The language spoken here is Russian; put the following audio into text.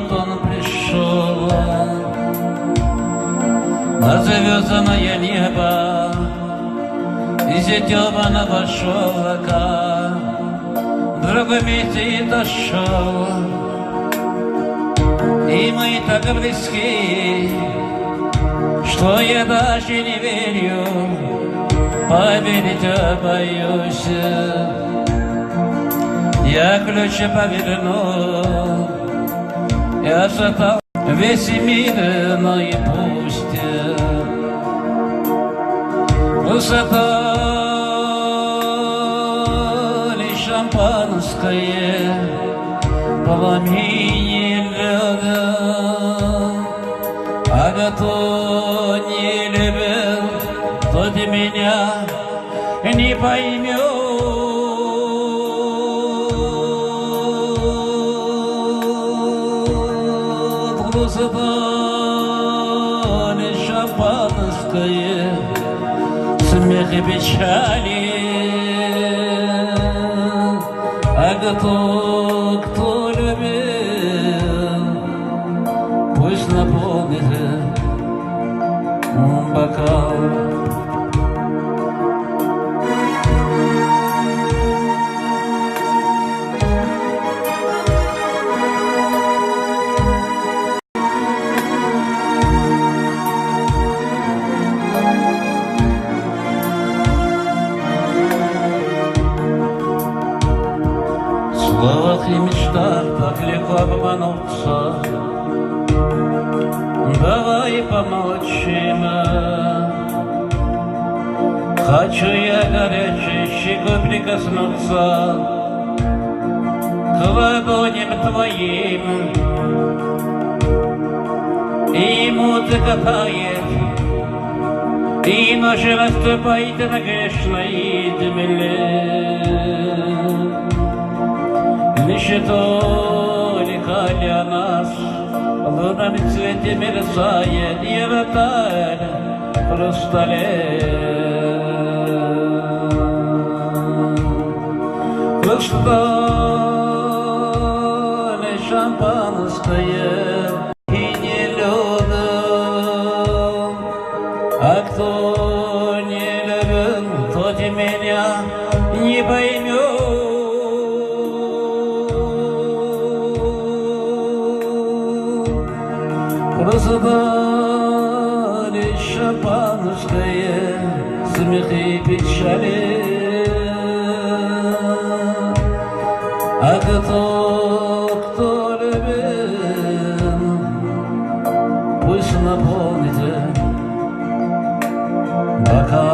вот он пришел на звездное небо, из темного шелка в другом месте и дошел. И мы так близки, что я даже не верю, поверить боюсь. Я ключи поверну, я шатал весь мир, но и пусть высота лишь шампанское, пламени льда, а кто не любил, тот меня не поймет. Высота лишь шампанское, смех и печали, а кто любил, пусть наполнит бокал. В словах и мечтах так легко обмануться. Давай помолчим. Хочу я горячей щекой прикоснуться к ладоням твоим. И музыка тает, и ночь наступает на грешной земле. Лишь только для нас в лунном цвете мерцает янтарь в хрустале. Хрусталь шампанское и не лед, а кто не любит, тот меня не поймет. Высота лишь шампанское, смех и печали, а кто любит, пусть наполнит бокал.